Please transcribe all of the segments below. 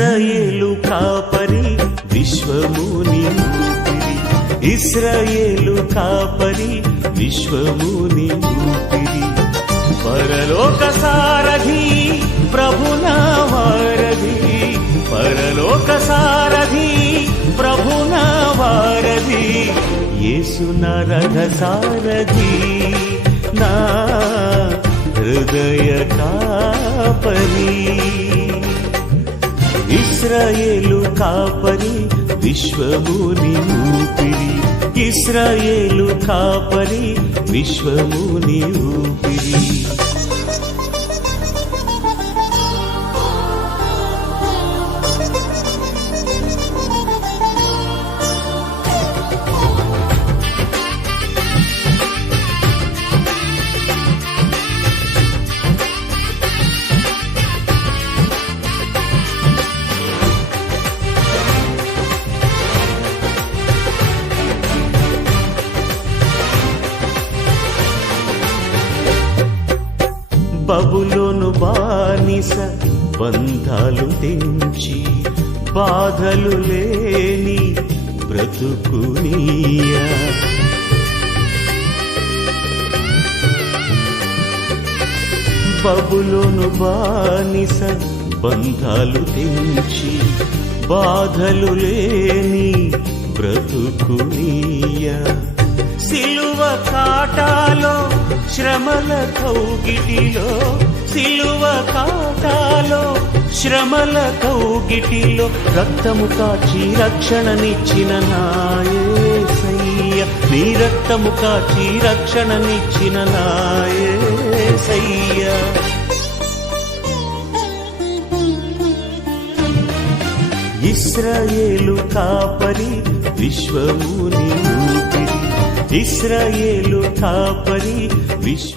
ఇశ్రాయేలు కాపరి విశ్వముని ఊపిరి, ఇశ్రాయేలు కాపరి విశ్వముని ఊపిరి. పరలోక సారథి ప్రభునా వారధి, పరలోక సారథి ప్రభునా వారధి, యేసు నా రథ సారథి, నా హృదయ కాపరి. ఇశ్రాయేలు కాపరి విశ్వముని ఊపిరి, ఇశ్రాయేలు కాపరి విశ్వముని ఊపిరి. బబులోను బానిస బంధాలు తెంచి, బాధలు లేని బ్రతుకునియా. బబులోను బానిస బంధాలు తెంచి, బాధలు లేని బ్రతుకునియా. సిలువ కాటాలో శ్రమల కౌగిటిలో, సిలువ కాటాలో శ్రమల కౌగిటిలో, రక్తము కాచి రక్షణనిచ్చిన నా యేసయ్య, నీ రక్తము కాచి రక్షణనిచ్చిన నా యేసయ్య. ఇశ్రాయేలు కాపరి విశ్వముని ఊపిరి, ఇశ్రాయేలు కాపరి విశ్వ.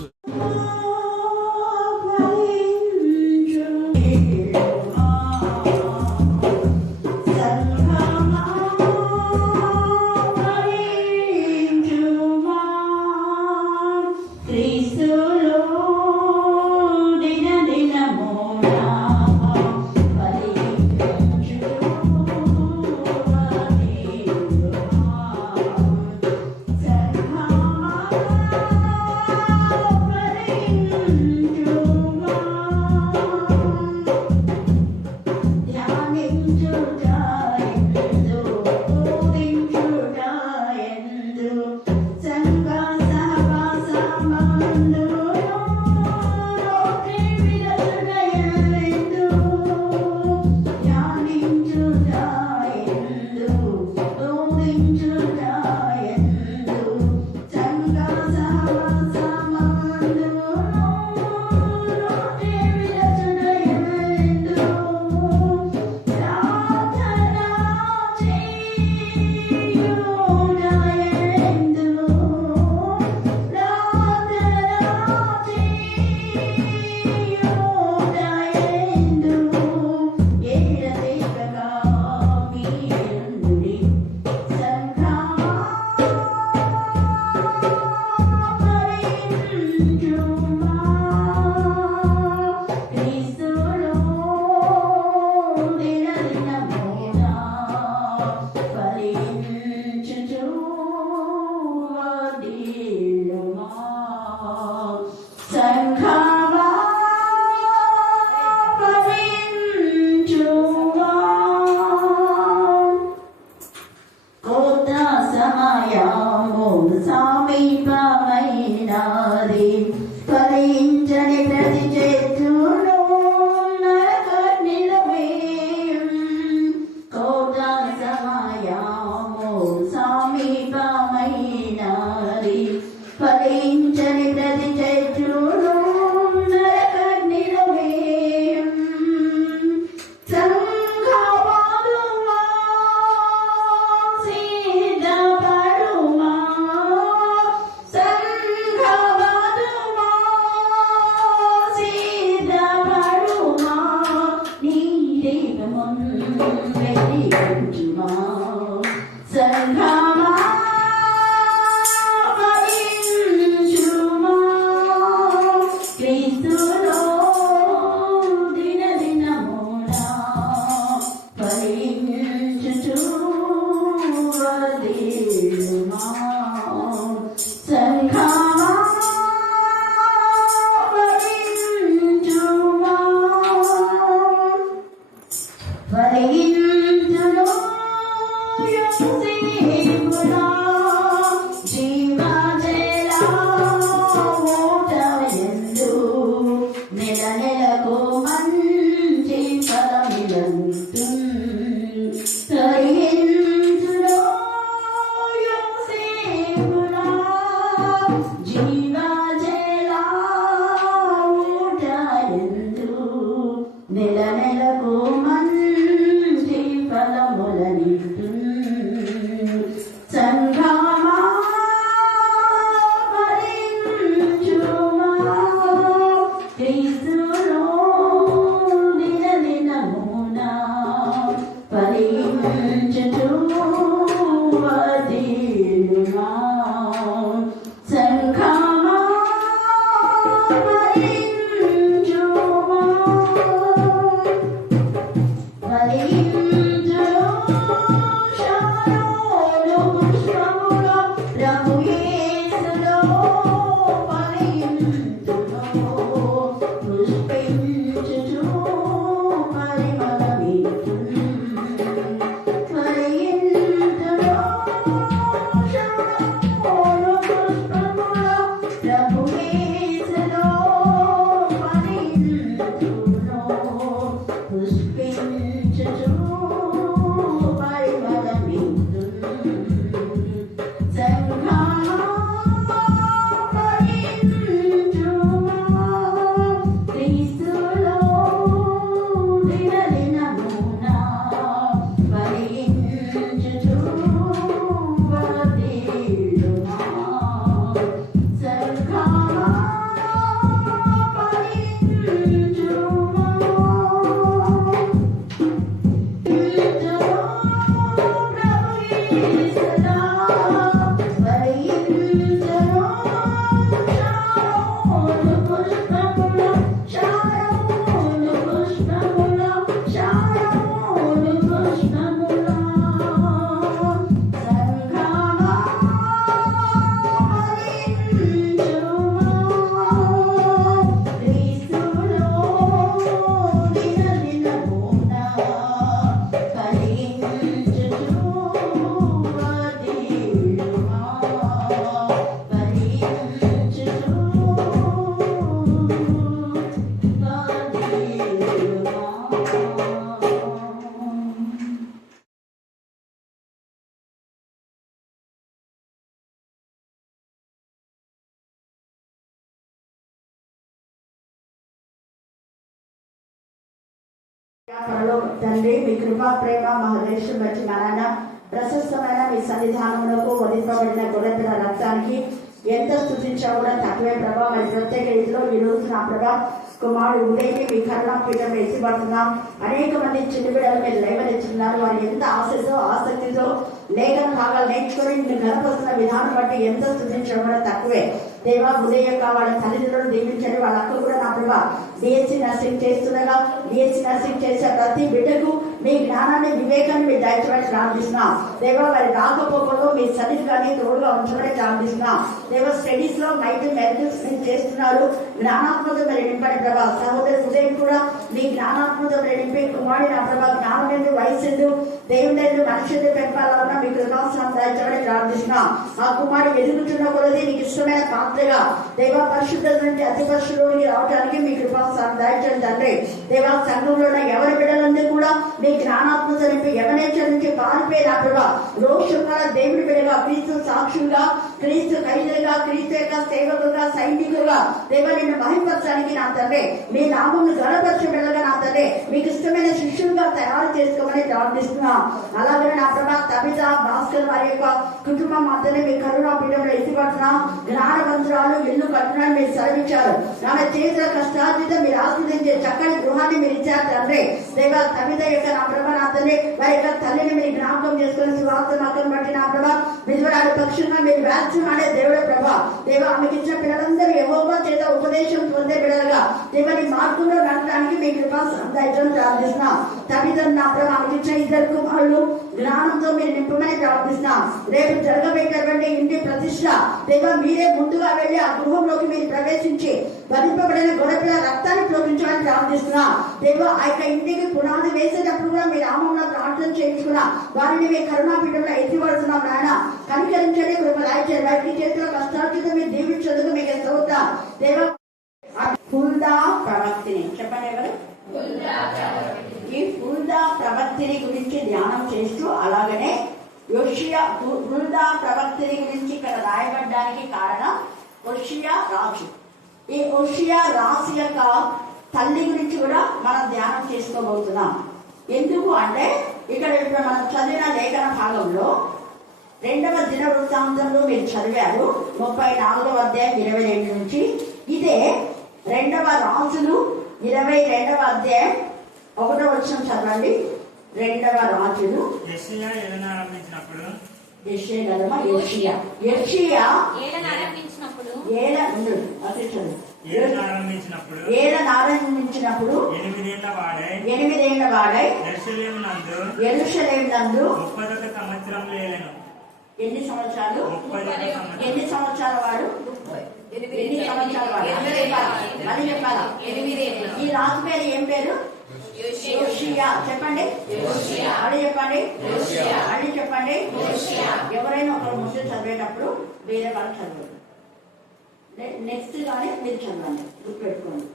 పరలో తండ్రి, మీ కృపా ప్రేమ మహదేశం బట్టి నారాయణ ప్రశస్తమైన మీ సన్నిధానములకు వదిలిపబడిన గొర్రెపిల్ల రక్తానికి ఎంత స్తుతించా కూడా తక్కువే ప్రభా. మరి ప్రత్యేక రీతిలో ఈ రోజు నా ప్రభా కుమారుడు ఉదయకి మీ కరుణాపీఠం ఎత్తిపడుతున్నాం. అనేక మంది చిన్న బిడ్డలు మీరు లేవనెచ్చున్నారు. వారు ఎంత ఆశతో ఆసక్తితో లేఖన భాగాలు నేర్చుకొని నిన్ను గణపరుస్తున్న విధానం బట్టి ఎంత స్తుతించడం కూడా తక్కువే దేవా. ఉదయం యొక్క వాళ్ళ తల్లిదండ్రులను దీవించండి. వాళ్ళ అక్క కూడా నా ప్రభా బిఎస్సీ నర్సింగ్ చేస్తుండగా బిఎస్సీ నర్సింగ్ చేసే ప్రతి బిడ్డకు మీ జ్ఞానాన్ని వివేకాన్ని మీరు దయచేయమని ప్రార్థిస్తున్నాం దేవా. వారి రాకపోకలో మీ సన్నిధి కానీ తోడుగా ఉంచమని ప్రార్థిస్తున్నాం దేవా. స్టడీస్ లో మైట్ మెరిట్స్ మీరు చేస్తున్నారు. జ్ఞానాత్మక మీరు నింపండి ప్రభా. సహోదరి ఉదయం కూడా మీ జ్ఞానాత్మక మీరు నింపి కుమారుడు నా ప్రభా జ్ఞానం ఎందు వయసు ఎందు దేవుని మనుషులు పెంపాలన్నా మీకు కృపాసనం దయచేయమని ప్రార్థిస్తున్నాం. ఆ కుమారుడు ఎదుగుతున్న కొలది నీకు ఇష్టమైన పాత్రగా దేవా పరిశుద్ధత నుండి అతి పరిశుద్ధులోకి రావడానికి మీ కృపాసనం దయచేయండి తండ్రి దేవా. సంఘంలో ఉన్న ఎవరి బిడ్డలందరూ కూడా మీ జ్ఞానాత్మక నింపి ఎవరైనా నుంచి పారిపోయిన ప్రభా రోషంగా దేవుడి బిడ్డగా క్రీస్తు సాక్షులుగా క్రీస్తు ఖైదులుగా క్రీస్తు యొక్క సేవకులుగా సైనికులుగా దేవ నిన్ను మహింపరచడానికి నా తండ్రి మీ నామమును గణపరిచే బిడ్డగా నా తండ్రి మీకు ఇష్టమైన శిష్యులుగా తయారు చేసుకోమని ప్రార్థిస్తున్నాం. అలాగే నా ప్రభా తబిత భాస్కర్ వారి యొక్క కుటుంబం మాత్రమే మీ కరుణా పీఠంలో ఎత్తిపడుతున్నాం. జ్ఞానవంతురాలు ఇల్లు కట్టడానికి మీరు సెలవిచ్చారు. ఆమె చేసిన కష్టార్జిత మీరు ఆస్వాదించే చక్కని గృహాన్ని మీరు ఇచ్చారు తండ్రి దేవ. తబిత యొక్క నా ప్రభా నా తండ్రి వారి యొక్క తల్లిని మీరు జ్ఞాపకం చేసుకుని స్వార్థ మతం బట్టి నా ప్రభా విధురాలు పక్షంగా మీరు వ్యాఖ్యం అనే దేవుడు ప్రభా దేవ. ఆమెకి ఇచ్చిన పిల్లలందరూ యెహోవా చేత ఉపదేశం పొందే బిడ్డలుగా దేవని మార్గంలో నడటానికి మీ కృపా దయచేయడం ప్రార్థిస్తున్నాం. తల్లిదండ్రులు నా ప్రభా ఆమెకి ఇచ్చిన ఇద్దరు కుమారులు జ్ఞానంతో మీరు నింపమని ప్రార్థిస్తున్నాం. రేపు జరగబెట్టేటువంటి ఇంటి ప్రతిష్ట దేవ మీరే ముందుగా వెళ్లి ఆ గృహంలోకి మీరు ప్రవేశించి వధింపబడిన గొర్రెపిల్ల రక్తాన్ని ప్రోగించమని ప్రార్థిస్తున్నాం దేవ. ఆ యొక్క ఇంటికి పునాది వేసేటప్పుడు కూడా మీరు ఆమంలో ప్రార్థన చేయించుకున్నా వారిని మీ కరుణాపీఠంలో ఎత్తిపడుతున్నాం నాయన. కనికరించండి, కృప దయచేయండి. వారికి చేతిలో కష్టార్జిత మీరు దీవించేందుకు మీకు స్తోత్రం దేవ. హుల్దా ప్రవక్తిని చెప్పండి ఎవరు ఈ హుల్దా ప్రవక్తిని గురించి ధ్యానం చేస్తూ అలాగనే యోషియా హుల్దా ప్రవక్తిని గురించి ఇక్కడ రాయబడ్డానికి కారణం యోషియా రాజు. ఈ యోషియా రాజు యొక్క తల్లి గురించి కూడా మనం ధ్యానం చేసుకోబోతున్నాం. ఎందుకు అంటే ఇక్కడ మనం చదివిన లేఖన భాగంలో 2వ దినవృత్తాంతంలో మీరు చదివారు 34వ అధ్యాయం 22 నుంచి. ఇదే 2వ రాజులు 22వ అధ్యాయం 1వ వచనం చదవండి. 2వ రాజులు యోషియా ఆరంభించినప్పుడు 8 ఏళ్ల వాడై యెరూషలేము నందు 31 సంవత్సరం లేను. ఎన్ని సంవత్సరాలు వాడు? 8 సంవత్సరాల వాడు. మళ్ళీ చెప్పాలా? ఈ రాజు పేరు ఏం పేరు? యోషియా. చెప్పండి అది చెప్పండి అది చెప్పండి. ఎవరైనా ఒకరు ముందు చదివేటప్పుడు వేరే వాళ్ళు చదవదు. నెక్స్ట్ గానే మీరు చదవండి, గుర్తుపెట్టుకోండి.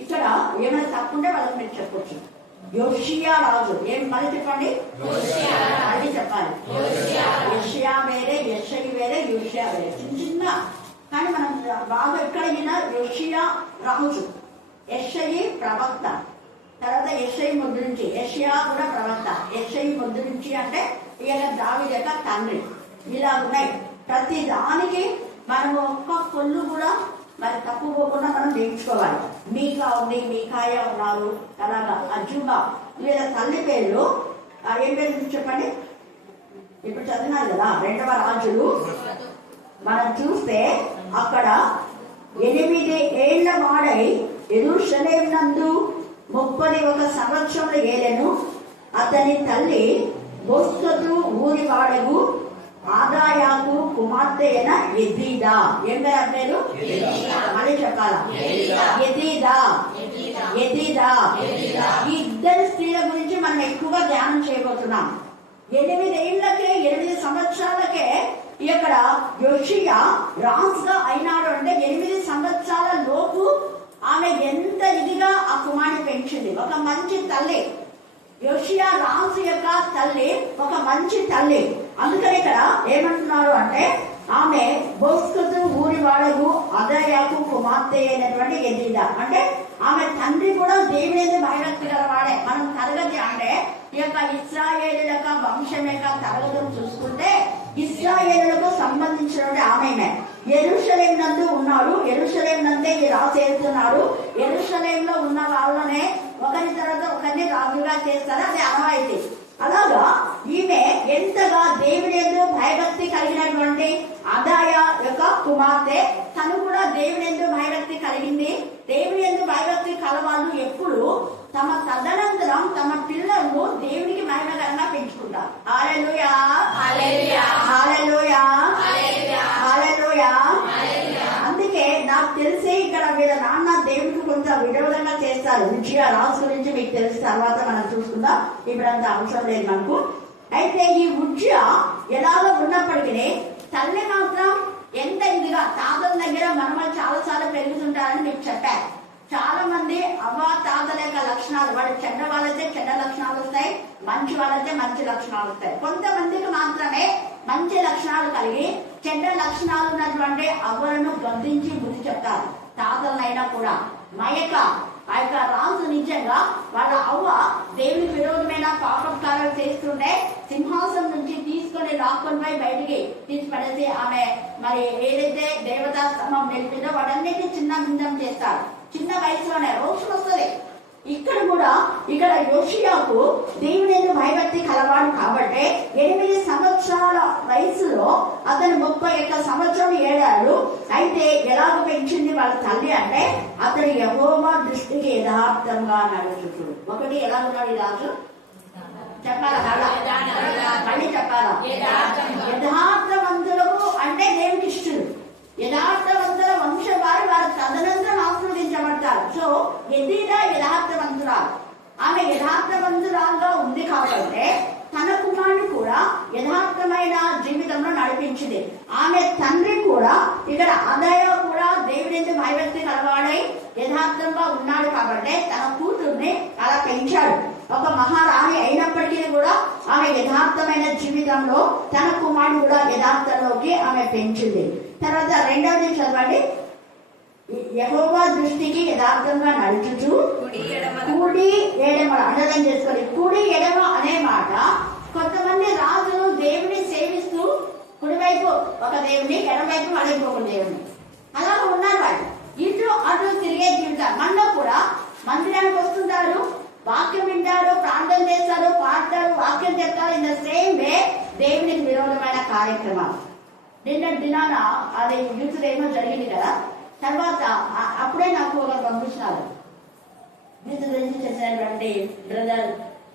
ఇక్కడ ఏమైనా తప్పుంటే వాళ్ళకి మీరు చెప్పొచ్చు. యోషియా రాజు ఏం మళ్ళీ చెప్పండి అది చెప్పాలి. యోషియా వేరే, యెషయి వేరే, యోషియా వేరే. చిన్న కానీ మనం బాగా ఇక్కడ యోషియా రాజు, యెషయి ప్రవక్త. తర్వాత యెషయి ముద్దు నుంచి యెషయా కూడా ప్రవక్త. యెషయి ముద్దు నుంచి అంటే ఈయన దావీదు యొక్క తండ్రి. ఇలా ఉన్నాయి. ప్రతి దానికి మనము ఒక్క కొల్లు కూడా మరి తప్పుకోకుండా మనం నేర్చుకోవాలి. మీకా ఉంది, మీకాయ ఉన్నారు, అలాగా అజుబా. వీళ్ళ తల్లి పేర్లు ఏం పేరు చెప్పండి. ఇప్పుడు చదివినారు కదా 2వ రాజులు. మనం చూస్తే అక్కడ 8 ఏళ్ల వాడై యెరూషలేము నందు 31 సంవత్సరములు ఏలెను. అతని తల్లి బొస్తు ఊరి వాడగు ఆదాయాకు కుమార్తె అయిన యెదీదా. ఏం పేరు? మళ్ళీ చెప్పాలా? యెదీదా. ఈ ఇద్దరు స్త్రీల గురించి మనం ఎక్కువగా ధ్యానం చేయబోతున్నాం. 8 ఏళ్లకే 8 సంవత్సరాలకే ఇక్కడ యోషియా రాజుగా అయినాడు. అంటే 8 సంవత్సరాల లోపు ఆమె ఎంత ఇదిగా ఆ కుమారుని పెంచింది. ఒక మంచి తల్లి. యోషియా రాజు యొక్క తల్లి ఒక మంచి తల్లి. అందుకని ఇక్కడ ఏమంటున్నారు అంటే ఆమె బోస్కతు ఊరి వాడకు అదయాకు కుమార్తె అయినటువంటి ఎదీద. అంటే ఆమె తండ్రి కూడా దేవుని భయభక్తి గల వాడే. మనం తరగతి అంటే ఈ యొక్క ఇశ్రాయేలు యొక్క వంశం యొక్క తరగతులు చూసుకుంటే ఇశ్రాయేలులకు సంబంధించినటువంటి ఆమె యెరూషలేము నందు ఉన్నాడు. యెరూషలేము నందే ఈ రాజు ఏలుతున్నాడు. యెరూషలేములో ఉన్న వాళ్ళనే ఒకరి తర్వాత ఒకరిని రాజుగా చేస్తారు, అది అనవాయితీ. అలాగా ఈమె ఎంతగా దేవుని యందు భయభక్తి కలిగినటువంటి అదాయ యొక్క కుమార్తె. తను కూడా దేవుని యందు భయభక్తి కలిగింది. దేవుని యందు భయభక్తి కలవాళ్ళు ఎప్పుడు తమ తదనంతరం తమ పిల్లలను దేవునికి మహిమకరంగా పెంచుకుంటారు. హల్లెలూయా, హల్లెలూయా, హల్లెలూయా, హల్లెలూయా. అందుకే నాకు తెలిసి ఇక్కడ వీళ్ళ నాన్న దేవుడికి కొంచెం విరోధంగా చేస్తారు. రుచిగా రాజు గురించి మీకు తెలిసి తర్వాత మనం చూసుకుందాం, ఇప్పుడంత అవసరం లేదు మనకు. అయితే ఈ ఉజ్జయ ఎలాగో ఉన్నప్పటికీ తల్లి మాత్రం ఎంత ఇదిగా తాతల దగ్గర మనమలు చాలా పెరుగుతుంటారని మీకు చెప్పారు. చాలా మంది అవ్వ తాతల యొక్క లక్షణాలు, వాడు చెడ్డ వాళ్ళైతే చెడ్డ లక్షణాలు వస్తాయి, మంచి వాళ్ళైతే మంచి లక్షణాలు వస్తాయి. కొంతమందికి మాత్రమే మంచి లక్షణాలు కలిగి చెడ్డ లక్షణాలు ఉన్నటువంటి అవ్వలను గద్దించి బుద్ధి చెప్తారు. తాతలనైనా కూడా మయక ఆ యొక్క రాజు నిజంగా వాళ్ళ అవ్వ దేవునికి విరోధమైన పాపకారాలు చేస్తుంటే సింహాసనం నుంచి తీసుకొని లాక్కొని పోయి బయటికి తీసిపడేసి ఆమె మరి ఏదైతే దేవతా స్తంభం నిలిపిందో వాటన్నిటిని చిన్న భిన్నం చేస్తారు. చిన్న వయసులోనే రోషం వస్తుంది. ఇక్కడ కూడా ఇక్కడ యోషియాకు దేవుని యందు భయభక్తి కలవాడు కాబట్టి 8 సంవత్సరాల వయసులో అతను 31 సంవత్సరం ఏడాడు. అయితే ఎలాగ పెంచింది వాళ్ళ తల్లి అంటే అతను యెహోవా దృష్టికి యథార్థంగా నడుచుడు. ఒకటి ఎలా ఉన్నాడు ఈ రాజు చెప్పాలా? మళ్ళీ చెప్పాలా? యథార్థవంతులకు అంటే దేవునికి ఇష్టడు. యథార్థవంతుల వంశం వారు తదనంతరం ఆశీర్వదించబడతారు. సో ఎదీదా యథార్థవంతురాలు. ఆమె యథార్థవంతురాలుగా ఉంది కాబట్టి తన కుమారుని కూడా యథార్థమైన జీవితంలో నడిపించింది. ఆమె తండ్రి కూడా ఇక్కడ అదయ కూడా దేవుని యందు భయభక్తి కలవాడై యథార్థంగా ఉన్నాడు కాబట్టి తన కూతుర్ని అలా పెంచాడు. ఒక మహారాణి అయినప్పటికీ కూడా ఆమె యథార్థమైన జీవితంలో తన కుమారుడు కూడా యథార్థంలోకి ఆమె పెంచింది. తర్వాత రెండవది చదవండి. యెహోవా దృష్టికి యథార్థంగా నడుచుచు కుడి ఎడమ అండర్లైన్ చేసుకోవాలి. కుడి ఎడమ అనే మాట కొంతమంది రాజులు దేవుని సేవిస్తూ కుడివైపు ఒక దేవుని ఎడమవైపు మళ్ళీ ఇంకొక దేవుని అలా ఉన్నారు. వాళ్ళు ఇటు అటు తిరిగే జీవితాలు. మనలో కూడా మందిరానికి వస్తుంటారు, వాక్యం వింటారు, ప్రార్థన చేస్తారు, పాడతారు, వాక్యం చెప్తారు. ఇన్ ద సేమ్ వే దేవునికి విరోధమైన కార్యక్రమాలు. నిన్నటి దినాన అది యూత్ ఏమో జరిగింది కదా. తర్వాత అప్పుడే నాకు ఒక పంపించినారు యూత్ గురించి చేసినటువంటి బ్రదర్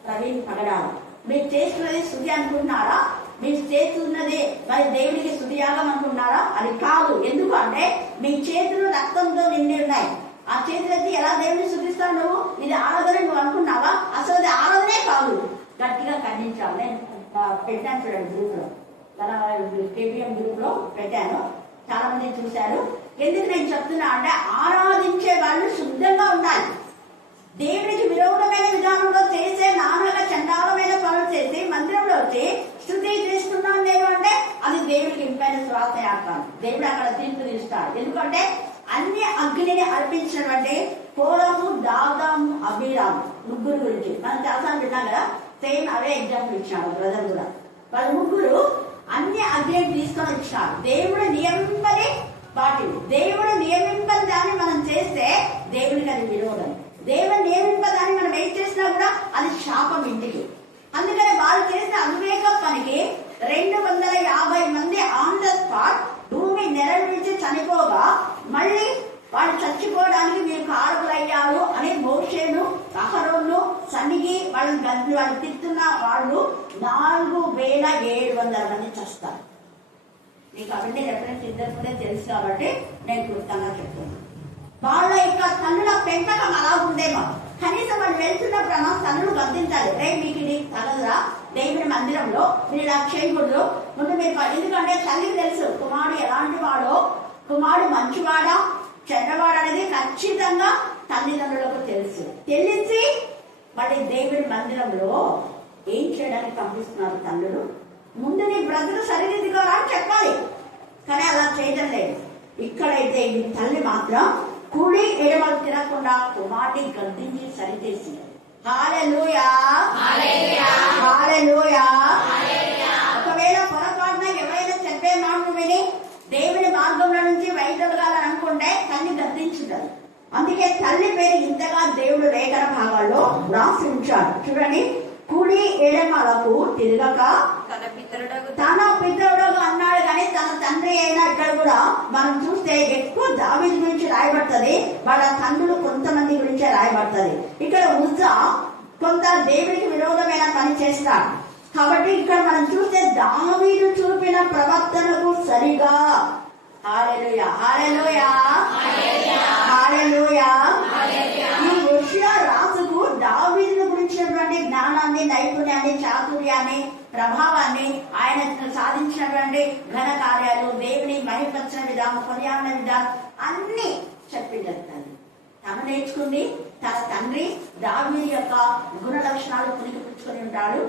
ప్రవీణ్ పగడాలు. మీరు చేస్తున్నది స్తుతి అనుకుంటున్నారా? మీరు చేస్తున్నది మరి దేవునికి స్తుతియాగం అనుకుంటున్నారా? అది కాదు. ఎందుకంటే మీ చేతులు రక్తంతో నిండి ఉన్నాయి. ఆ చేతులెత్తి ఎలా దేవుని స్తుతిస్తావు నువ్వు? ఇది ఆరాధన నువ్వు అనుకున్నావా? అసలు అది ఆరాధనే కాదు. గట్టిగా ఖండించాను. నేను పెట్టాను చూడండి గ్రూప్ లో, మన కేపీఎం గ్రూప్ లో పెట్టాను. చాలా మంది చూశారు. ఎందుకు నేను చెప్తున్నా అంటే ఆరాధించే వాళ్ళు శుద్ధంగా ఉండాలి. దేవునికి విరోధమైన విధానంలో చేసే నాన్నగా చండాలమైన పనులు చేసి మందిరంలో వచ్చి స్తుతి చేస్తున్నాను నేను అంటే అది దేవుడికి ఇంపైన శ్వాస ఆత్మ. దేవుడు అక్కడ తీర్పు తీస్తాడు. ఎందుకంటే అన్ని అగ్నిని అర్పించినటువంటి కోరము, దాదాము, అభిరాము ముగ్గురు గురించి మనం చాలాసార్లు విన్నాం కదా. సేమ్ అవే ఎగ్జాంపుల్ ఇచ్చాడు బ్రదర్ కూడా. వాళ్ళ ముగ్గురు అన్ని అగ్నిని తీసుకొని వచ్చినారు. దేవుడు నియమింపని వాటిని, దేవుడు నియమింపని దాన్ని మనం చేస్తే దేవుడికి అది విరోధం. దేవుడు నియమింపదాన్ని మనం ఏం చేసినా కూడా అది శాపం ఇంటికి. అందుకని వాళ్ళు చేసిన అవివేక పనికి 250 మంది ఆన్ ద స్పాట్ భూమి నెరవేర్చి చనిపోగా మళ్ళీ వాళ్ళు చచ్చిపోవడానికి మీరు కారకులయ్యారు అని మోషేను, అహరోను సన్నిగి వాళ్ళని గద్ది వాళ్ళు తిట్టున్న వాళ్ళు 4700 మంది చస్తారు. మీకు అవన్నీ రెఫరెన్స్ ఇద్దరు తెలుసు కాబట్టి నేను క్లుప్తంగా చెప్తున్నాను. వాళ్ళ యొక్క తల్లుల పెంపకం అలా ఉందేమో. కనీసం వాళ్ళు వెళ్తున్నప్పుడు తల్లులు గద్దించాలి. రే మీకు ఇది తగదురా, దేవుని మందిరంలో మీరు ఇలా చేయకూడదు ముందు మీరు. ఎందుకంటే తల్లికి తెలుసు కుమారుడు ఎలాంటి వాడో, కుమారుడు మంచివాడా చెడ్డవాడు అనేది ఖచ్చితంగా తల్లిదండ్రులకు తెలుసు. తెలిసి మళ్ళీ దేవుని మందిరంలో ఏం చేయడానికి పంపిస్తున్నారు తల్లులు? ముందు నీ బ్రతుకు సరిదిద్దుకోరా అని చెప్పాలి. కానీ అలా చేయడం లేదు. ఇక్కడైతే ఈ తల్లి మాత్రం కుడి ఎడమలు తినకుండా కుమార్తె గద్దించి సరిచేసింది. హల్లెలూయా, హల్లెలూయా. ఒకవేళ పొరపాటున ఎవరైనా చెప్పే మాటలు విని దేవుని మార్గంలో నుంచి వైదొలగాలని అనుకుంటే తల్లి గద్దించుతారు. అందుకే తల్లి పేరు ఇంతగా దేవుడు లేఖన భాగాల్లో రాసి ఉంచాడు. చూడండి, కుడి ఎడమలకు తిరగక తన పితరుడు అన్నాడు. కానీ తన తండ్రి అయినా ఇక్కడ కూడా మనం చూస్తే ఎక్కువ దావీదు గురించి రాయబడుతుంది, వాళ్ళ తండ్రులు కొంతమంది గురించే రాయబడుతుంది. ఇక్కడ ఉజ్జా కొంత దేవుడికి విరోధమైన పని చేస్తాడు. కాబట్టి ఇక్కడ మనం చూస్తే దావీదు చూపిన ప్రవర్తనకు సరిగా హల్లెలూయా, హల్లెలూయా, హల్లెలూయా. ఈ యోషియా రాజుకు దావీదు గురించినటువంటి జ్ఞానాన్ని, నైపుణ్యాన్ని, చాతుర్యాన్ని, ప్రభావాన్ని, ఆయన సాధించినటువంటి ఘన కార్యాలు, దేవుని మహిమపరిచిన విధానం, కొనియాడిన విధానం అన్ని చెప్పింది. తను నేర్చుకుంది. తన తండ్రి దావీదు యొక్క గుణ లక్షణాలు పుణికిపుచ్చుకొని ఉంటాడు.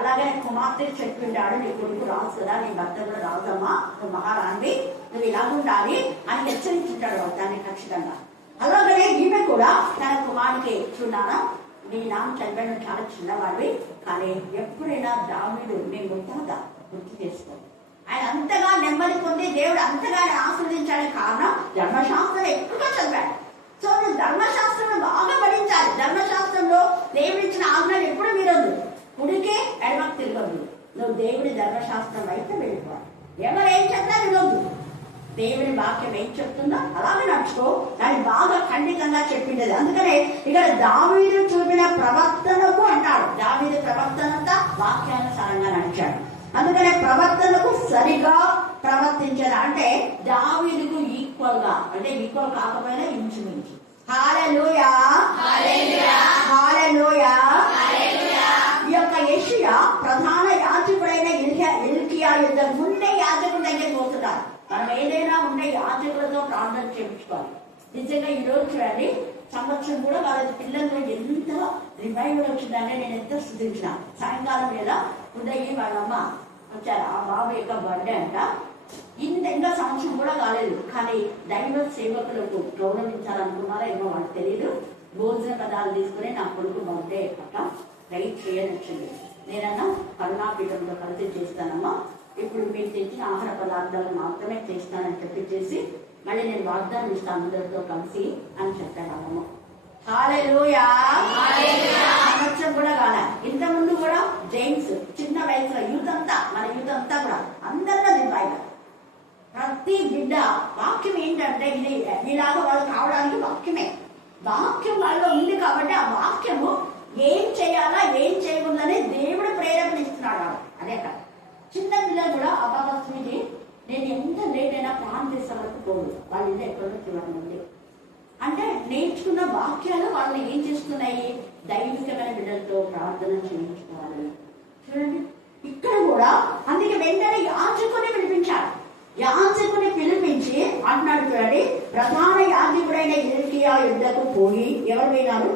అలాగే కుమార్తె చెప్పిండాడు, నీ కొడుకు రాజు కదా, నీ భర్త కూడా రాజమ్మా, నువ్వు మహారాణి, నువ్వు ఇలా ఉండాలి అని హెచ్చరించుంటాడు దాన్ని ఖచ్చితంగా. అలాగనే ఈమె కూడా తన కుమారుడికి చూడాలా, నీ నాన్న చనిపోయిన చాలా చిన్నవాడివి, కానీ ఎప్పుడైనా దావీదు నేను గుర్తుగా గుర్తు చేసుకో. ఆయన అంతగా నెమ్మది పొంది దేవుడు అంతగా ఆయన ఆస్వాదించాలని కారణం ధర్మశాస్త్రం ఎక్కువగా చదివాడు. సో నువ్వు ధర్మశాస్త్రం బాగా పఠించాలి. ధర్మశాస్త్రంలో దేవుడు ఇచ్చిన ఆజ్ఞలు ఎప్పుడు మీరొద్దు, కుడికే ఎడమకు తిరగద్దు. నువ్వు దేవుడి ధర్మశాస్త్రం అయితే వెళ్ళిపోవాలి. ఎవరు ఏం చెప్తా వినొద్దు. దేవుని వాక్యం ఏం చెప్తుందో అలాగే నడుచుకో. దాన్ని బాగా ఖండితంగా చెప్పిండేది. అందుకనే ఇక్కడ దావీదు చూపిన ప్రవర్తనకు అంటాడు. దావీదు ప్రవర్తనంతా వాక్యానుసారంగా నడిచాడు. అందుకనే ప్రవర్తనకు సరిగా ప్రవర్తించాడు. అంటే దావీదుకు ఈక్వల్ గా, అంటే ఈక్వల్ కాకపోయినా ఇంచుమించు. హల్లెలూయా, హల్లెలూయా. ఈ యొక్క యోషియా ప్రధాన యాజకుడైన హిల్కీయా యుద్ధ ముందే యాజకుడి దగ్గర పోతున్నారు. మనం ఏదైనా ఉండే యాజకులతో ప్రార్థన చేయించుకోవాలి. నిజంగా ఈ రోజు చూడండి, సంవత్సరం కూడా వాళ్ళ పిల్లల్లో ఎంత రివైవల్ వచ్చిందంటే నేను ఎంత స్థుతించిన. సాయంకాలం వేళ ఉదయం వాళ్ళమ్మ వచ్చారు. ఆ బాబు యొక్క బర్త్డే అంట. ఇంకా సంవత్సరం కూడా కాలేదు, కానీ దైవ సేవకులకు గౌరవించాలనుకున్నారో ఏమో వాళ్ళకి తెలియదు. భోజన పదాలు తీసుకుని నా కొడుకు బర్త్డే అక్క రైట్ చేయనొచ్చింది. నేనన్నా కరుణాపీఠంలో కలిసి చేస్తానమ్మా, ఇప్పుడు మీరు తెచ్చిన ఆహార పదార్థాలు మాత్రమే చేస్తానని చెప్పి మళ్ళీ నేను వాగ్దానం ఇస్తాను అందరితో కలిసి అని చెప్పాను అమ్మమ్మ. హల్లెలూయా. సంవత్సరం కూడా కాలే. ఇంత ముందు కూడా జైన్స్ చిన్న వయసులో యూత్ అంతా, మన యూత్ అంతా కూడా అందరిలో దింపాయి. ప్రతి బిడ్డ వాక్యం ఏంటంటే ఇది ఇలాగ వాళ్ళు కావడానికి వాక్యమే. వాక్యం వాళ్ళలో ఉంది కాబట్టి ఆ వాక్యము ఏం చేయాలా ఏం చేయకూడదని దేవుడు ప్రేరణ ఇస్తున్నాడు. అదే కాదు, చిన్న పిల్లలు కూడా అబాబస్మిని నేను ఎంత లేట్ అయినా ప్లాన్ చేసే వరకు పోదు. వాళ్ళ ఇల్లు ఎక్కడో చూడండి. అంటే నేర్చుకున్న వాక్యాలు వాళ్ళని ఏం చేస్తున్నాయి, దైవికమైన బిడ్డలతో ప్రార్థన చేయించుకోవాలి. చూడండి ఇక్కడ కూడా అందుకే వెంటనే యాజకుని పిలిపించాడు. యాజకుని పిలిపించి అంటున్నాడు చూడండి, ప్రధాన యాజకుడైన హిల్కీయా యుద్ధకు పోయి ఎవరు పోయినారు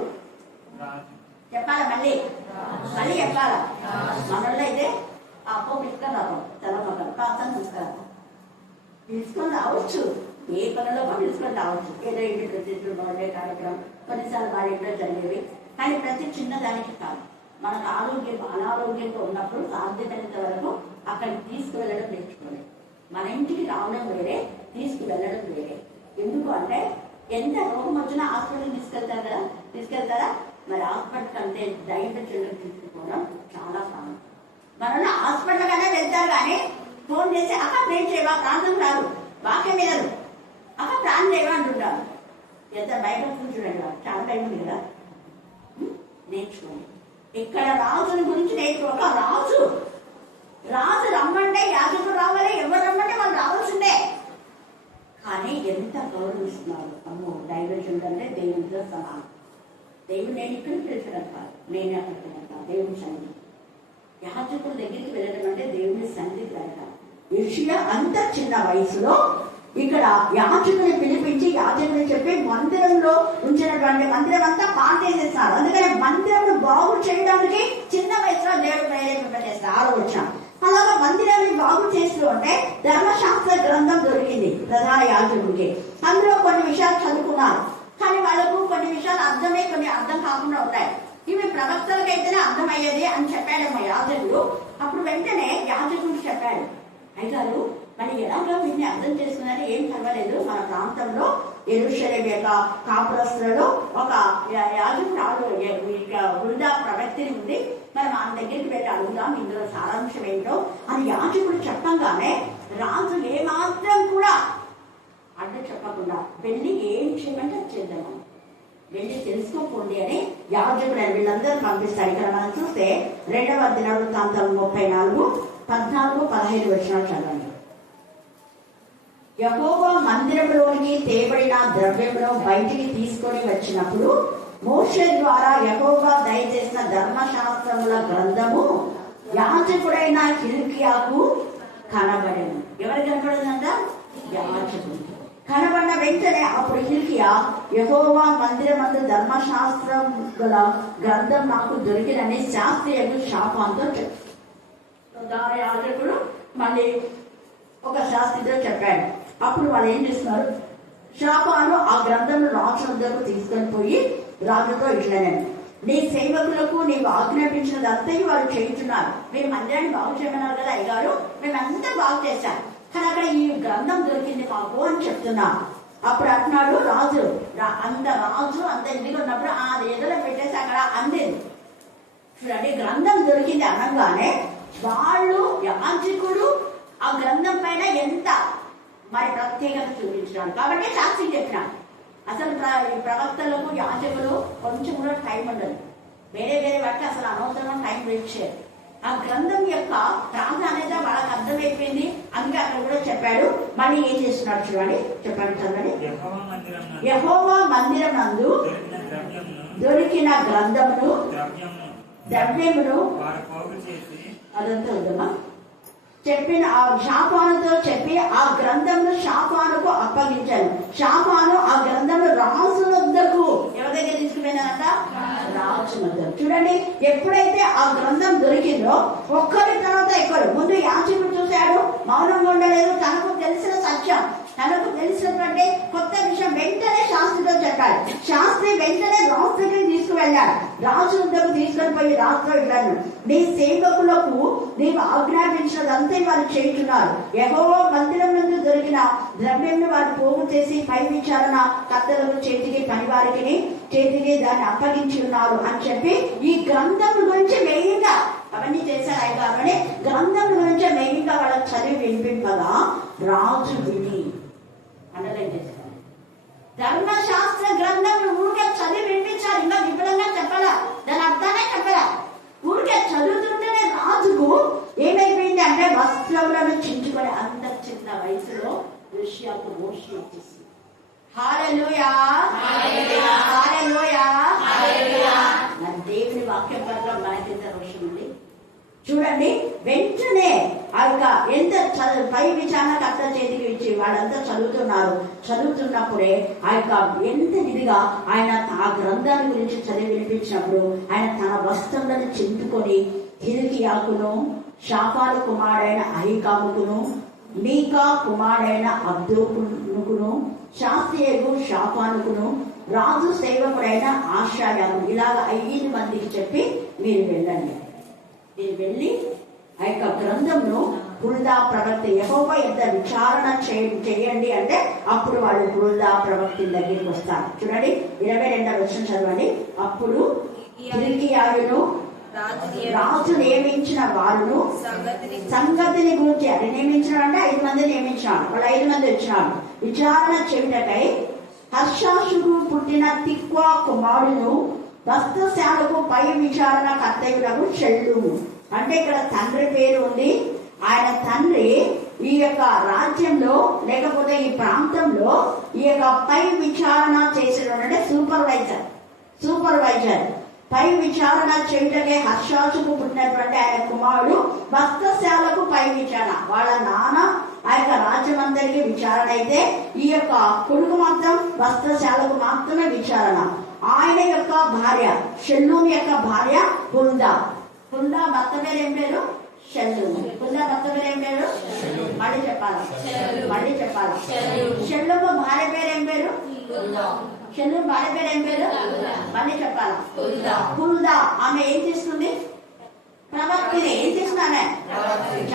చెప్పాలా, మళ్ళీ చెప్పాలా. మనల్లో అయితే అప్పో తీసుకొని రావడం తెల్లపక్కన కాదని తీసుకొని రావచ్చు. ఏ పనుల్లో తీసుకొని రావచ్చు. ఏదో ఇంటి ప్రతిష్ఠలు బర్త్డే కార్యక్రమం కొన్నిసార్లు వారి ఇంట్లో జరిగేవి. కానీ ప్రతి చిన్నదానికి కాదు. మనకు అనారోగ్యంగా ఉన్నప్పుడు సాధ్యమైనంత వరకు అక్కడికి తీసుకువెళ్ళడం నేర్చుకోలేదు. మన ఇంటికి రావడం వేరే, తీసుకువెళ్ళడం వేరే. ఎందుకు అంటే ఎంత రోగం వచ్చినా హాస్పిటల్ తీసుకెళ్తారా మరి హాస్పిటల్ కంటే దైవ చిల్డ్రన్ తీసుకుపోవడం చాలా ప్రాణం. మనల్ని హాస్పిటల్ కన్నా వెళ్తారు, కానీ ఫోన్ చేసి అక్కడ ప్రేమ్ చేయవా, ప్రాంతం రాదు, వాక్యం వినరు, అక్కడ ప్రాణం చేయవా అంటుంటారు. ఎంత భయపడుతుంది చూడండి. చాలా భయం ఉంది కదా. నేర్చుకోండి. ఇక్కడ రాజుని గురించి నేర్చుకోక రాజు రమ్మంటే యాజకుడు రావాలి, ఎవరు రమ్మంటే వాళ్ళు రావాల్సిందే. కానీ ఎంత గౌరవిస్తున్నారు. అమ్మో డైవర్షన్ అంటే దేవునితో సమానం. దేవుడు నేను ఇక్కడికి పిలిచడం కాదు, నేనే అక్కడికి వెళ్తాను. దేవుని సన్నిధి, యాజకుల దగ్గరికి వెళ్ళడం అంటే దేవుని సన్నిధికి వెళ్తాను. యోషియా అంత చిన్న వయసులో ఇక్కడ యాజకుని పిలిపించి యాజకుని చెప్పి మందిరంలో ఉంచినటువంటి మందిరం అంతా పాటేసేస్తారు. అందుకని మందిరం బాగు చేయడానికి చిన్న వయసులో దేవుడు ప్రేరేపింపజేస్తారు. ఆలోచన అలాగా మందిరాన్ని బాగు చేస్తూ ఉంటే ధర్మశాస్త్ర గ్రంథం దొరికింది ప్రధాన యాజకుడికి. అందులో కొన్ని విషయాలు చదువుకున్నారు, కానీ వాళ్ళకు కొన్ని విషయాలు అర్థమై కొన్ని అర్థం కాకుండా ఉన్నాయి. ఇవి ప్రవక్తలకైతేనే అర్థమయ్యేది అని చెప్పాడు మా యాజకుడు. అప్పుడు వెంటనే యాజకుడు చెప్పాడు, అయ్యారు మరి ఎలాగో వీటిని అర్థం చేసుకున్నారని ఏం పర్వాలేదు, మన ప్రాంతంలో యెరూషలేము యొక్క కాపురస్తులలో ఒక యాజకుడు వృధా ప్రవక్తిని ఉంది, మనం ఆయన దగ్గరికి వెళ్ళి అడుగుదాం ఇందులో సారాంశం ఏంటో అని యాజకుడు చెప్పంగానే రాజు ఏమాత్రం కూడా అడ్డు చెప్పకుండా వెళ్ళి ఏం చేయమంటే అది చేద్దాము, వెళ్ళి తెలుసుకోకండి అని యాజకుడు వీళ్ళందరూ పంపిస్తారు. ఇక్కడ మనం చూస్తే 2వ దినవృత్తాంతం 34, 14, 15 వచనాలు చదవండి. యెహోవా మందిరంలోనికి తేబడిన ద్రవ్యమును బయటికి తీసుకొని వచ్చినప్పుడు మోషే ద్వారా యెహోవా దయచేసిన ధర్మశాస్త్రముల గ్రంథము యాజకుడైన హిల్కీయాకు కనబడెను. ఎవరు కనబడిందంట? యాజకుడు. కనబడిన వెంటనే అప్పుడు హిల్కీయా, యెహోవా మందిరమందు ధర్మశాస్త్రం గల గ్రంథం నాకు దొరికినని శాస్త్రీయుడు షాఫానుతో చెప్పాడు. యాజకుడు మళ్ళీ ఒక శాస్త్రితో చెప్పాడు. అప్పుడు వాళ్ళు ఏం చేస్తున్నారు, షాఫాను ఆ గ్రంథం రాజు వద్దకు తీసుకొని పోయి రాజుతో ఇట్లనే, నీ సేవకులకు నీవు ఆజ్ఞాపించినదంతా వాళ్ళు చేయించున్నారు, మీరు మందిరాన్ని బాగు చేయమన్నారు కదా అయ్యగారు, మేమంతా బాగు చేశాం, కానీ అక్కడ ఈ గ్రంథం దొరికింది మాకు అని చెప్తున్నా. అప్పుడు అంటున్నాడు రాజు, అంత ఇంటికి ఉన్నప్పుడు అది ఎదురు పెట్టేసి అక్కడ అందింది చూడండి, గ్రంథం దొరికింది అనగానే వాళ్ళు యాజకుడు ఆ గ్రంథం పైన ఎంత మరి ప్రత్యేకత చూపించినాడు. కాబట్టి శాస్త్రి చెప్పినాడు, అసలు ప్రవక్తలకు యాజకులు కొంచెం కూడా టైం ఉండదు, వేరే వాటికి అసలు అనవసరం టైం వేస్ట్ చేయరు. ఆ గ్రంథం యొక్క ప్రాధాన్యత వాళ్ళకి అర్థమైపోయింది, అందుకే అక్కడ కూడా చెప్పాడు. మళ్ళీ ఏం చేస్తున్నాడు చూడండి, చెప్పండి చదవండి. యెహోవా మందిరం నందు దొరికిన గ్రంథమును ద్రవ్యమును అదంతా ఉందమ్మా చెప్పిన ఆ షాఫానుతో చెప్పి ఆ గ్రంథంను షాఫానుకు అప్పగించాను. షాఫాను ఆ గ్రంథంను రాజు వద్దకు ఎవరి దగ్గర తీసుకుపోయినారంట? రాజు వద్దకు. చూడండి, ఎప్పుడైతే ఆ గ్రంథం దొరికిందో ఒక్కరి తర్వాత ఎక్కడు ముందు యాజకుడు చూశాడు, మౌనంగా ఉండలేదు. తనకు తెలిసిన సత్యం, తనకు తెలిసినటువంటి కొత్త విషయం వెంటనే శాస్త్రితో చెప్పాడు. శాస్త్రి వెంటనే రాజు దగ్గరికి తీసుకువెళ్ళాడు. రాజు వద్దకు తీసుకొని పోయి రాజుతో వెళ్ళాను, నీ సేవకులకు నీవు ఆజ్ఞాపించినదంతా వారు చేయించున్నారు, యెహోవా మందిరం నుండి దొరికిన ద్రవ్యం వారు పోగు చేసి పై విచారణ కత్తెలకు చేతికి పనివారికి చేతికి దాన్ని అప్పగించి ఉన్నారు అని చెప్పి ఈ గ్రంథం గురించి మెయిన్గా అవన్నీ చేశారు అయ్యగారు అని గ్రంథం గురించి మెయిన్గా వాళ్ళకి చదివి వినిపింపగా రాజు విని అండర్లైన్ చేశారు. ధర్మశాస్త్ర గ్రంథం ఊరికే చదివి వినిపించారు, ఇంకా విపులంగా చెప్పాలా, దాని అర్థానే చెప్పాలా. ఊరికే చదువుతుంటేనే రాజుకు ఏమైపోయింది అంటే వస్త్రములను చించుకొని అంత చిన్న వయసులో రష్యాకు మోషన్ వచ్చేసింది. హల్లెలూయా, హల్లెలూయా, హల్లెలూయా. మన దేవుని వాక్యం పట్ల మనకింత రోషం ఉంది చూడండి. వెంటనే ఆ యొక్క ఎంత పై విచారణ కర్త చేతికి ఇచ్చి వాళ్ళంతా చదువుతున్నప్పుడే ఆ యొక్క ఎంత ఇదిగా ఆయన ఆ గ్రంథాల గురించి చదివి వినిపించినప్పుడు ఆయన తన వస్త్రములను చింపుకొని హిల్కీయాకును షాఫాను కుమారుడైన అహికాముకును మీకా కుమారుడైన అబ్దోకును శాస్త్రియకు షాఫానుకును రాజు సేవకుడైన ఆశాయాను ఇలాగ 5 మందికి చెప్పి మీరు వెళ్ళండి, మీరు వెళ్ళి ఆ యొక్క గ్రంథంను హుల్దా ప్రవక్త యెహోవా యొద్ద విచారణ చేయండి అంటే అప్పుడు వాళ్ళు హుల్దా ప్రవక్త దగ్గరికి వస్తారు. చూడండి 22వ వచనం చదవండి. అప్పుడు హిల్కీయాయును రాజు నియమించిన వారును సంగతిని గురించి అది నియమించినాడు అంటే 5 మంది నియమించినాడు, వాళ్ళు 5 మంది వచ్చినాడు విచారణ చేయుటకై. హర్షాషుకు పుట్టిన తిక్వా కుమారుడు వస్త్రశాలకు పై విచారణ కర్తవ్యులకు షెల్లుము అంటే ఇక్కడ తండ్రి పేరు ఉంది. ఆయన తండ్రి ఈ యొక్క రాజ్యంలో లేకపోతే ఈ ప్రాంతంలో ఈ యొక్క పై విచారణ చేసేటంటే సూపర్వైజర్ పై విచారణ చేయటకే హర్షాసుకు పుట్టినటువంటి ఆయన కుమారుడు వస్త్రశాలకు పై విచారణ. వాళ్ళ నాన్న ఆ యొక్క రాజ్యమందరికి విచారణ అయితే ఈ యొక్క కొడుకు మాత్రం వస్త్రశాలకు మాత్రమే విచారణ. ఆయన యొక్క భార్య షెల్లూం యొక్క భార్య హుల్దా భర్త పేరు ఏం పేరు? షెల్లుము. ఉన్న భర్త పేరు ఏం పేరు? మళ్ళీ చెప్పాలా? షెల్లుము భార్య పేరు ఏం పేరు? షెల్లుము భార్య పేరు ఏం పేరు? మళ్ళీ చెప్పాలా? హుల్దా. ఆమె ఏం చేస్తుంది? ప్రవక్తిని. ఏం చేస్తున్నానే?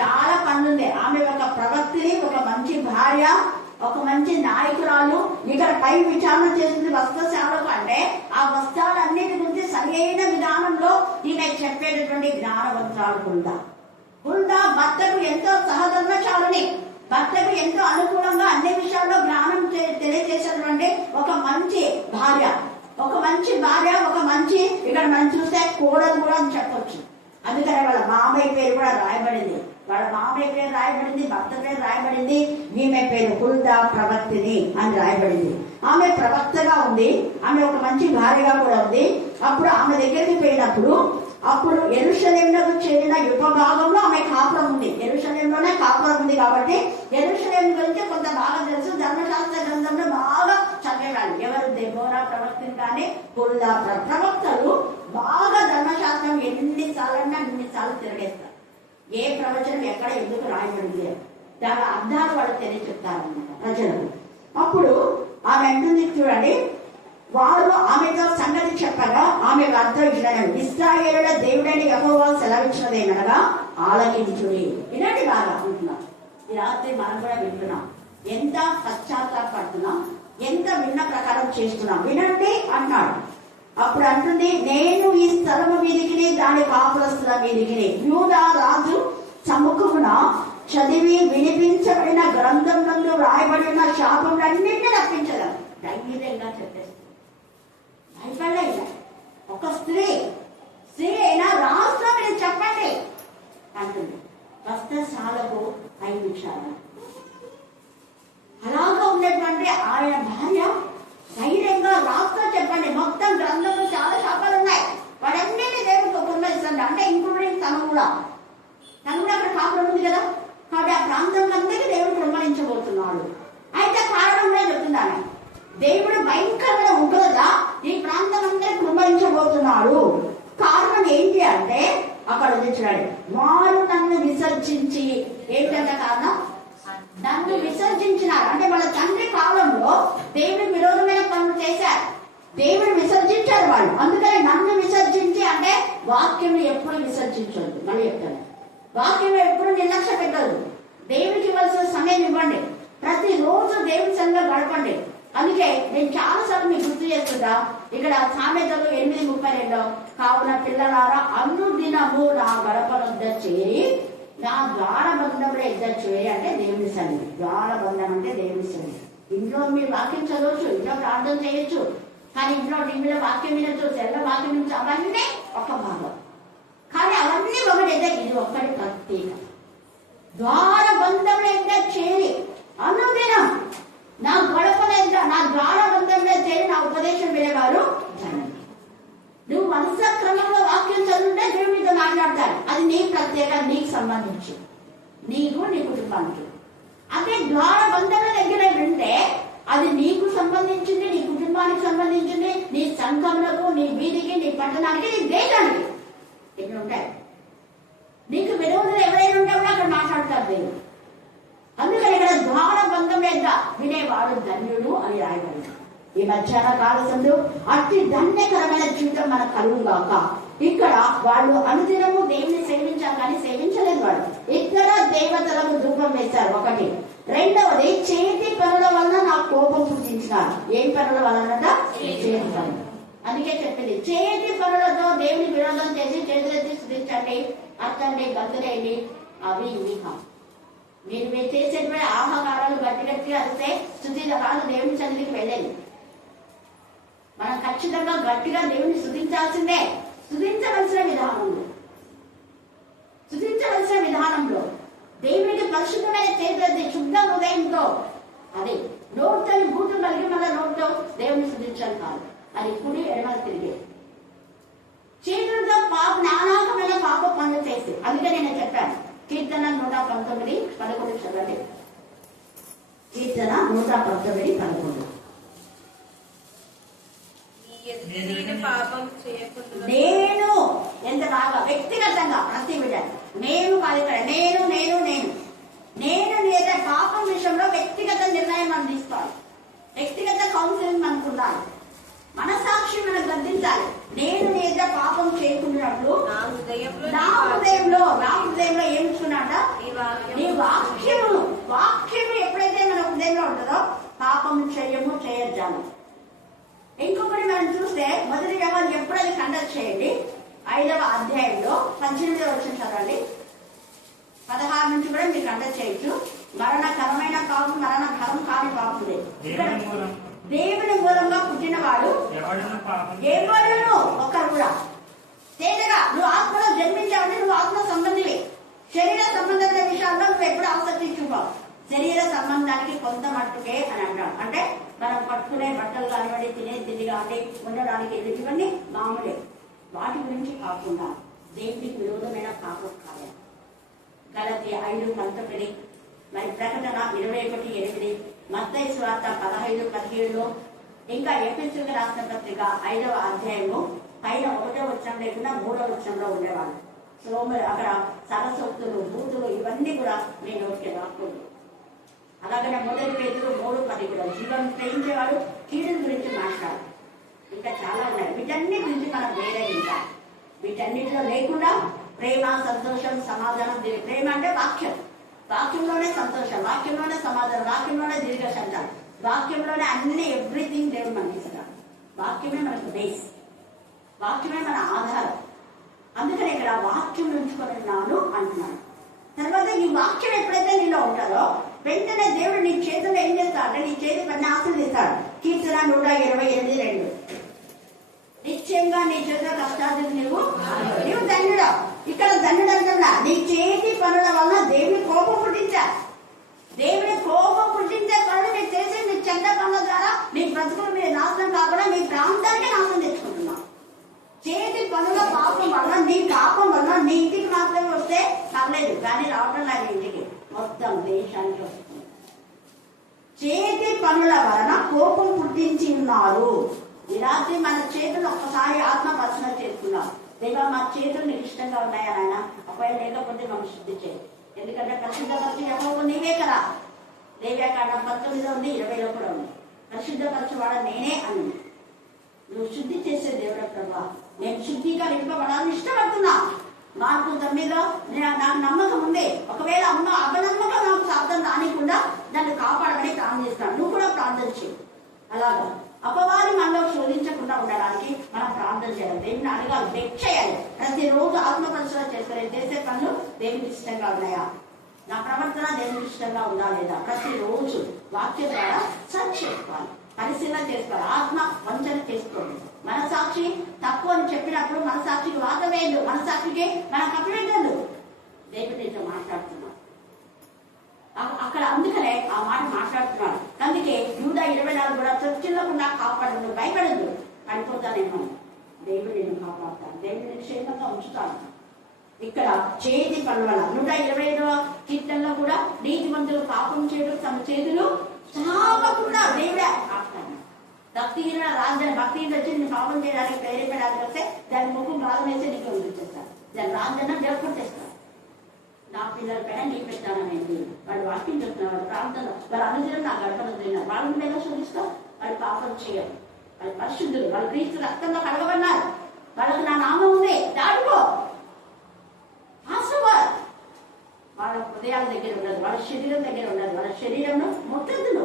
చాలా పనులుంది. ఆమె ఒక ప్రవక్తిని, ఒక మంచి భార్య, ఒక మంచి నాయకురాలు. ఇక్కడ పై విచారణ చేసింది వస్త్రశాలకు అంటే ఆ వస్త్రాలన్నిటి గురించి సరైన విధానంలో ఈమె చెప్పేటటువంటి జ్ఞానవంతురాలు హుల్దా. భర్తకు ఎంతో సహధర్మశాలని, భర్తకు ఎంతో అనుకూలంగా అన్ని విషయాల్లో జ్ఞానం తెలియజేసేటువంటి ఒక మంచి భార్య, ఒక మంచి ఇక్కడ మనం చూస్తే కోడలు కూడా అని చెప్పొచ్చు. అందుకనే వాళ్ళ మామయ్య పేరు కూడా రాయబడింది. భర్త పేరు రాయబడింది. ఈమె పేరు హుల్దా ప్రవక్తిని అని రాయబడింది. ఆమె ప్రవక్తగా ఉంది. ఆమె ఒక మంచి భార్యగా కూడా ఉంది. అప్పుడు ఆమె దగ్గరికి పోయినప్పుడు అప్పుడు యెరూషలేములో చేరిన యుపభాగంలో ఆమె కాపురం ఉంది. యెరూషలేములోనే కాపురం ఉంది కాబట్టి యెరూషలేము గురించి కొంత బాగా తెలుసు. ధర్మశాస్త్ర గ్రంథంలో బాగా చదివేవాళ్ళు ఎవరు? దెబోరా ప్రవక్తిని కానీ హుల్దా. ప్రవక్తలు బాగా ధర్మశాస్త్రం ఎన్నిసార్లు తిరగేస్తారు. ఏ ప్రవచనం ఎక్కడ ఎందుకు రాయబడింది దాని అర్థాలు వాళ్ళు తెలియచెప్తారన్నమాట ప్రజలకు. అప్పుడు ఆమె అంటుంది చూడండి, వారు ఆమెతో సంగతి చెప్పగా ఆమె అర్థం ఇచ్చినాడు. ఇశ్రాయేలుల దేవుడైన యెహోవా సెలవిచ్చినదేమనగా ఆలకించుడి. వినండి బాగా అంటున్నాం. ఈ రాత్రి మనం కూడా వింటున్నాం. ఎంత పశ్చాత్తాపడుతున్నాం, ఎంత విన్న ప్రకారం చేస్తున్నాం. వినండి అన్నాడు. అప్పుడు అంటుంది, నేను ఈ స్థలము వీధికిని దాని కాపురస్తుల వీధికిని యూదా రాజు సముఖమున చదివి వినిపించబడిన గ్రంథం నందు రాయబడి ఉన్న శాపములన్నింటినీ రప్పించడం. ధైర్యంగా చెప్పేస్తుంది. భయపడలే. ఒక స్త్రీ అయినా రాష్ట్రం మీరు చెప్పండి అంటుంది. వస్త్రశాలకు 5 నిమిషాలు. అలాగా ఉన్నటువంటి ఆయన భార్య ధైర్యంగా రాస్తా చెప్పండి. మొత్తం గ్రంథంలో చాలా శాపాలు ఉన్నాయి. వాడన్నింటినీ దేవుడికి కుమ్మరిస్తాడు. అంటే ఇంక్లూడింగ్ తను కూడా అక్కడ కాపురం ఉంది కదా. కాబట్టి ఆ ప్రాంతం అందరికీ దేవుడు కుమ్మరించబోతున్నాడు. అయితే కారణం కూడా చెప్తున్నాను. దేవుడు భయంకరమైన ఉగ్రత ఈ ప్రాంతం అందరికీ కుమ్మరించబోతున్నాడు. కారణం ఏంటి అంటే అక్కడ చూడండి, వారు నన్ను విసర్జించి. ఏంటంటే కారణం? నన్ను విసర్జించినారు. అంటే వాళ్ళ తండ్రి కాలంలో దేవుడి విరోధమైన పనులు చేశారు. దేవుడు విసర్జించారు వాళ్ళు. అందుకని నన్ను విసర్జించి అంటే వాక్యం ఎప్పుడు విసర్జించదు. మళ్ళీ చెప్తాను, వాక్యం ఎప్పుడు నిర్లక్ష్య పెట్టదు. దేవుడికి ఇవ్వాల్సిన సమయం ఇవ్వండి. ప్రతిరోజు దేవుడి సంఘంలో గడపండి. అందుకే నేను చాలా సార్లు మీకు గుర్తు చేస్తుంటా. ఇక్కడ సామెతలు 8:32 కావున పిల్లలారా అనుదినము నా గడపనొద్ద చేరి నా ద్వారబంధంలో ఇద్దరు చేరి అంటే దేవుని సన్నిధి. ద్వారబంధం అంటే దేవుని సన్నిధి. ఇంట్లో మీరు వాక్యం చదవచ్చు, ఇంట్లో ప్రార్థన చేయొచ్చు. కానీ ఇంట్లో టీవీలో వాక్యం వినొచ్చు, సెల్లో వాక్యం వినొచ్చు. అవన్నీ ఒక భాగం. కానీ అవన్నీ ఒకటి ఇద్దరు, ఇది ఒక్కటి ప్రత్యేక. ద్వారబంధంలో ఇద్దరు చేరి అనుదినం నా ద్వారబంధంలో చేరి నా ఉపదేశం వినేవారు ధన్యులు. నువ్వు వరుస క్రమంలో వాక్యం చదువుంటే దేవుడు మీతో మాట్లాడతాడు. అది నీ ప్రత్యేకత, నీకు సంబంధించి, నీకు నీ కుటుంబానికి. అదే ద్వారబంధంలో దగ్గర వింటే అది నీకు సంబంధించింది, నీ కుటుంబానికి సంబంధించింది, నీ సంఘంలో, నీ వీధికి, నీ పట్టణానికి, నీ దేశానికి. ఎన్ని ఉంటాయి. నీకు విరోధులు ఎవరైనా ఉంటే కూడా అక్కడ మాట్లాడతారు దేవుడు. అందుకని ఇక్కడ ద్వారబంధం లేదా వినేవాడు ధన్యుడు అని రాయబడింది. ఈ మధ్యాహ్న కాలసందు అతి ధన్యకరమైన జీవితం మనకు కలుగుగాక. ఇక్కడ వాళ్ళు అనుదినము దేవుని సేవించారు కానీ సేవించలేదు. వాళ్ళు ఇతర దేవతలకు ధూపం వేశారు. ఒకటి. రెండవది చేతి పనుల వలన నా కోపం పుట్టించినారు. ఏం పనుల వలన? చేతి పనులు. అందుకే చెప్పింది, చేతి పనులతో దేవుని విరోధం చేసి చేతులెత్తి స్థుతించండి, అర్థండి, గతులేయండి, అవి ఇవి కాదు. మీరు చేసేటువంటి ఆహాకారాలు గట్టి గట్టిగా అరిస్తే స్థుతి కాదు, దేవుని సన్నిధికి వెళ్ళేది. మనం ఖచ్చితంగా గట్టిగా దేవుని స్థుతించాల్సిందే. స్థుతించవలసిన విధానంలో దేవునికి పరిశుద్ధమైన చేతులెత్తి శుద్ధ హృదయంతో, అది నోటితో బూతులు కలిగి మన నోటితో దేవుని స్థుతించాలి కాదు. అది కుడి ఎడమ తిరిగే చేతులతో నానాకమైన పాప పనులు చేసి. అందుకే నేను చెప్పాను, కీర్తన 119:11 చదవండి. కీర్తన 119:11. నేను ఎంత బాగా వ్యక్తిగతంగా ప్రతి బిడ్డ నేను కాదు ఇక్కడ, నేను నేను నేను నేను లేదా పాపం విషయంలో వ్యక్తిగత నిర్ణయం మనం తీసుకోవాలి. వ్యక్తిగత కౌన్సిలింగ్ మనకు ఉండాలి. మనసాక్షి మనం గద్దించాలి. నేను లేదా పాపం చేయకున్నట్లు నా హృదయంలో ఏం ఇచ్చుకున్నాడ, నీ వాక్యము ఎప్పుడైతే మన హృదయంలో ఉంటుందో పాపం చేయొద్దాము. ఇంకొకటి మనం చూస్తే మొదటి వ్యవహారం ఎప్పుడైతే కండక్ట్ చేయండి 5వ అధ్యాయంలో 18వ వచనం చదవండి. 16 నుంచి కూడా మీరు కండక్ట్ చేయొచ్చు. మరణకరమైన పాపం, మరణకరం కాని పాపం లేదు. దేవుని మూలంగా పుట్టినవాడు ఎవడును ఒకరు కూడా తేజగా. నువ్వు ఆత్మలో జన్మించావంటే నువ్వు ఆత్మ సంబంధివే. శరీర సంబంధమైన విషయాల్లో నువ్వు ఎప్పుడు ఆసక్తి చూపావు. శరీర సంబంధానికి కొంత మట్టుకే అని అంటాం. అంటే మనం పట్టుకునే బట్టలు కానివ్వండి, తినే తిండి కానివ్వండి, ఉండడానికి ఇవన్నీ మామూలే. వాటి గురించి కాకుండా దేవునికి విరోధమైన పాపం కాలేదు. గలతీ 5:19, మరి ప్రకటన 21:8, మత్తయి సువార్త 15:17, ఇంకా ఎఫెసీయులకు రాసిన పత్రిక 5వ అధ్యాయము పైన 1వ వచనం లేకుండా 3వ వచనంలో ఉండేవాళ్ళు. అక్కడ సరస్వతులు, భూతులు ఇవన్నీ కూడా మీ నోటికి రాకూడదు. అలాగనే 1 పేతురు 3:10 కూడా జీవం ప్రేమించేవాడు కీడుల గురించి మాట్లాడు. ఇంకా చాలా ఉన్నాయి. వీటన్ని గురించి మనం వేరే ఉంటాం. వీటన్నిటిలో లేకుండా ప్రేమ, సంతోషం, సమాధానం. ప్రేమ అంటే వాక్యం, వాక్యంలోనే సంతోషం, వాక్యంలోనే సమాధానం, వాక్యంలోనే దీర్ఘశాంతం, వాక్యంలోనే అన్ని ఎవ్రీథింగ్ దేవుడు మనకి ఇస్తాడు. వాక్యమే మనకు బేస్, వాక్యమే మన ఆధారం. అందుకని ఇక్కడ వాక్యం ఉంచుకున్నాను అంటున్నాను. తర్వాత ఈ వాక్యం ఎప్పుడైతే నీలో ఉంటుందో వెంటనే దేవుడు నీ చేతుల్లో ఏం చేస్తాడంటే నీ చేతి పని ఆశీర్వదిస్తాడు. కీర్తన 128:2, నిశ్చయంగా నీ చేతిలో కష్టాలు నీవు ధన్యుడా. ఇక్కడ ధన్యుడు అంటున్నా నీ చేతి పనుల వల్ల దేవుని కోపం పుట్టించారు. దేవుని కోపం పుట్టించే పనులు మీరు చేసే మీ చెడ్డ పనుల ద్వారా మీ బ్రతుకులు మీరు నాశనం కాకుండా మీ ప్రాంతానికి నాశనం తెచ్చుకుంటున్నాం. చేతి పనుల పాపం వల్ల, నీ పాపం వల్ల నీ ఇంటికి మాత్రమే వస్తే పర్లేదు, కానీ రావటం లేదు ఇంటికి, మొత్తం దేశానికి వస్తుంది. చేతి పనుల వలన కోపం పుట్టించి ఉన్నారు. ఈ రాత్రి మన చేతులు ఒక్కసారి ఆత్మ పరిశీలన చేసుకున్నాం. దేవా మా చేతులు నీకు ఇష్టంగా ఉన్నాయా నాయన? అబ్బాయి లేకపోతే మనం శుద్ధి చేయి. ఎందుకంటే పరిశుద్ధపరిచి యెహోవా నీవే కదా. లేవ్యాకాండం 19:20 కూడా ఉంది. పరిశుద్ధపరచువాడ నేనే అని. నువ్వు శుద్ధి చేసే దేవుడు ప్రభా, నేను శుద్ధిగా నింపబడాలని ఇష్టపడుతున్నా. మార్పు 9లో నాకు నమ్మకం ఉంది. ఒకవేళ అపనమ్మకం నాకు శాబ్దం రానికుండా నన్ను కాపాడమని ప్రార్థిస్తాను. నువ్వు కూడా ప్రార్థన చేయి. అలాగా అపవాది మనలో శోధించకుండా ఉండడానికి మనం ప్రార్థన చేయాలి. దేవుని అడగాలి, బెక్ చేయాలి. ప్రతిరోజు ఆత్మ పరిశీలన చేస్తారు. చేసే పనులు దేవునికి ఇష్టంగా ఉన్నాయా, నా ప్రవర్తన దేవునికి ఇష్టంగా ఉందా లేదా, ప్రతిరోజు వాక్యం ద్వారా సర్చ్ చేసుకోవాలి, పరిశీలన చేసుకోవాలి. ఆత్మ వంచన చేసుకోండి. మనసాక్షి తప్పు అని చెప్పినప్పుడు మనసాక్షికి వాత వేయదు, మనసాక్షికి మనం కప్పిపెట్టదు. దేవుడు నీతో మాట్లాడుతున్నాడు అక్కడ, అందుకనే ఆ మాట మాట్లాడుతున్నాడు. అందుకే యూదా 24 కూడా చర్చిల్లకుండా కాపాడదు, భయపడదు, పడిపోతానేమో, దేవుడు నేను కాపాడుతాను, దేవుడు నేను క్షేమంగా ఉంచుతాను. ఇక్కడ చేతి పనుల వల్ల 125వ కీర్తనలో కూడా నీతిమంతులు పాపం చేయడం తమ చేతులు చావకుండా దేవుడే ఆపుతాను. భక్తిహీన రాజధాని భక్తిహీన వచ్చి నేను పాపం చేయడానికి ప్రేరేపడానికి వస్తే దాని ముఖం బాధం వేస్తే నీకు పంపించేస్తాను. దాని రాజధాని జరుపుకుంటేస్తాను. నా పిల్లల పైన నీ పెట్టాననేది వాడు వాక్యం చెప్తున్నారు. వాడు ప్రాంతంలో వాళ్ళ అనుదినం నా గడపలు తిన్నారు. వాళ్ళ మీద ఎలా శోధిస్తావు? వాళ్ళు పాపం చేయరు, వాళ్ళు పరిశుద్ధులు, వాళ్ళు క్రీస్తు రక్తంలో కడగబడినారు, వాళ్ళకు నా నామం ఉంది, దాటుకో. వాళ్ళ హృదయాల దగ్గర ఉండదు, వాళ్ళ శరీరం దగ్గర ఉండదు, వాళ్ళ శరీరంలో ముట్టద్దు,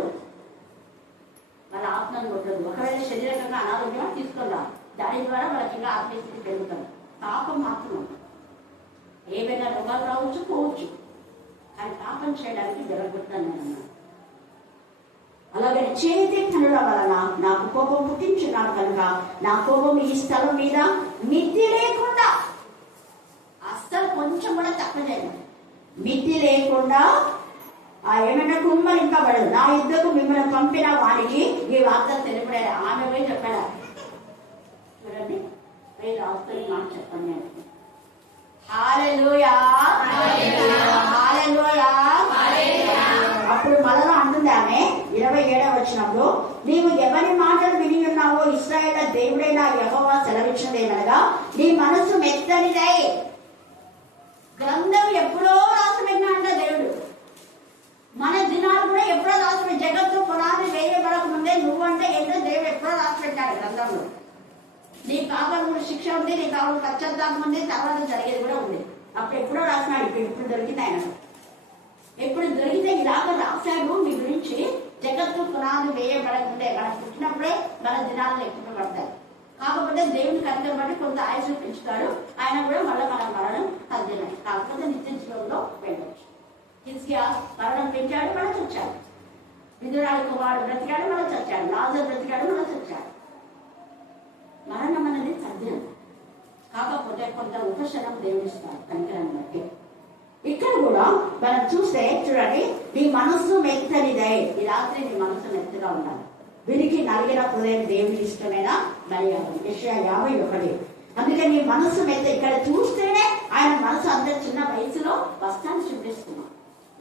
వాళ్ళ ఆత్మను ముట్టదు. ఒకవేళ శరీరకంగా అనారోగ్యం తీసుకుందాం, దాని ద్వారా వాళ్ళకి ఇంకా ఆత్మీయస్థితి పెరుగుతాం. పాపం మాత్రం ఏవైనా రోగాలు రావచ్చు, పోవచ్చు, కానీ పాపం చేయడానికి జరగొట్టాను నేను. అలాగే చేతి పనుల వలన నాకు కోపం పుట్టించున్నాను కనుక నా కోపం ఈ స్థలం మీద మితి లేకుండా, అస్సలు కొంచెం కూడా తక్కువ చేయను, మితి లేకుండా ఏమైనా కుమ్మరింపబడదు. నా యుద్ధకు మిమ్మల్ని పంపిన వారికి ఈ వార్త తెలిపడే. ఆమె పోయి చెప్పాడు. చూడండి, పోయి రాస్తున్న మాట చెప్పండి నేను. హల్లెలూయా, హల్లెలూయా. అప్పుడు మరలా అంటుంది ఆమె 27వ వచనంలో, నీవు ఎవరి మాటలు విని ఉన్నావో ఇశ్రాయేలు దేవుడైన యెహోవా సెలవిచ్చినదేమనగా, నీ మనసు మెత్తనిదై గ్రంథం ఎప్పుడో రాసిపెట్టినా అంట దేవుడు. మన దినాలు కూడా ఎప్పుడో రాసిపెట్టి, జగత్తు పునాది వేయబడక ముందే నువ్వంటే ఏంటో దేవుడు ఎప్పుడో రాసిపెట్టాడు గ్రంథంలో. నీ కావాలి కూడా శిక్ష ఉంది, నీ కావాలి పశ్చాత్తాపం ఉంది, తర్వాత జరిగేది కూడా ఉంది. అప్పుడు ఎప్పుడో రాసినాడు. ఇప్పుడు దొరికితే ఆయన ఎప్పుడు దొరికితే ఇలాగ రాశాడు మీ గురించి. జగత్తు పునాది వేయబడకుండే మనకు పుట్టినప్పుడే మన దినాలు లెక్కపడతాయి. కాకపోతే దేవుని కనుక బట్టి కొంత ఆయుష్ పెంచుతాడు. ఆయన కూడా మళ్ళీ మన మరణం తగ్గినాయి. కాకపోతే నిత్య జీవంలో వెళ్ళవచ్చు. హిజ్కియా మరణం పెంచాడు, మనం చచ్చాడు. విధురాలి కుమారుడు బ్రతికాడు, మనం చచ్చాడు. లాజరు బ్రతికాడు, మనం చచ్చాడు. మరణం అనేది తగ్గిన, కాకపోతే కొంత ఉపశమనం దేవుడిస్తాడు కనికరాన్ని బట్టి. ఇక్కడ కూడా మనం చూస్తే చూడండి, నీ మనస్సు మెత్తనిదై. ఈ రాత్రి నీ మనస్సు మెత్తగా ఉండాలి. వినికి నలిగిన హృదయం దేవునికి ఇష్టమైన బలియాగం. యెషయా 51. అందుకే నీ మనస్సు మెత్త. ఇక్కడ చూస్తేనే ఆయన మనసు అంత చిన్న వయసులో వస్త్రాన్ని చూపిస్తున్నాం.